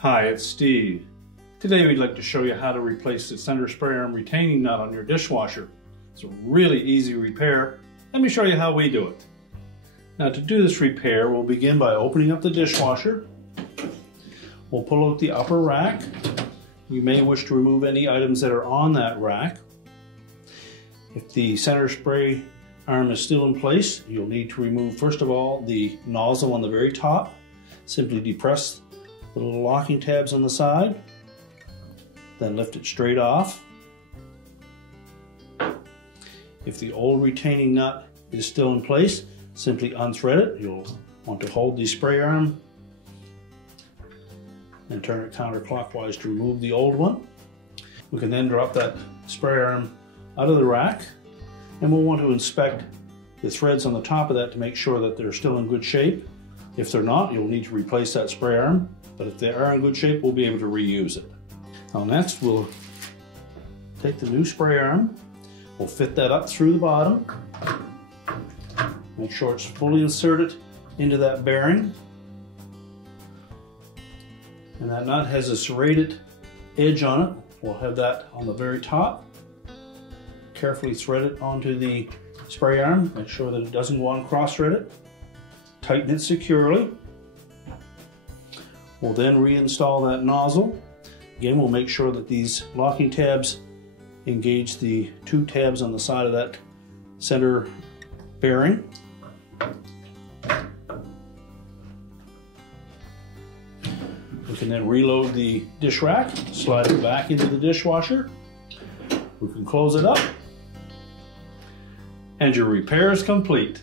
Hi, it's Steve. Today we'd like to show you how to replace the center spray arm retaining nut on your dishwasher. It's a really easy repair. Let me show you how we do it. Now to do this repair, we'll begin by opening up the dishwasher. We'll pull out the upper rack. You may wish to remove any items that are on that rack. If the center spray arm is still in place, you'll need to remove, first of all, the nozzle on the very top. Simply depress the little locking tabs on the side, then lift it straight off. If the old retaining nut is still in place, simply unthread it. You'll want to hold the spray arm and turn it counterclockwise to remove the old one. We can then drop that spray arm out of the rack, and we'll want to inspect the threads on the top of that to make sure that they're still in good shape. If they're not, you'll need to replace that spray arm, but if they are in good shape, we'll be able to reuse it. Now next, we'll take the new spray arm, we'll fit that up through the bottom, make sure it's fully inserted into that bearing, and that nut has a serrated edge on it. We'll have that on the very top. Carefully thread it onto the spray arm, make sure that it doesn't go on cross-threaded. Tighten it securely. We'll then reinstall that nozzle. Again, we'll make sure that these locking tabs engage the two tabs on the side of that center bearing. We can then reload the dish rack, slide it back into the dishwasher. We can close it up, and your repair is complete.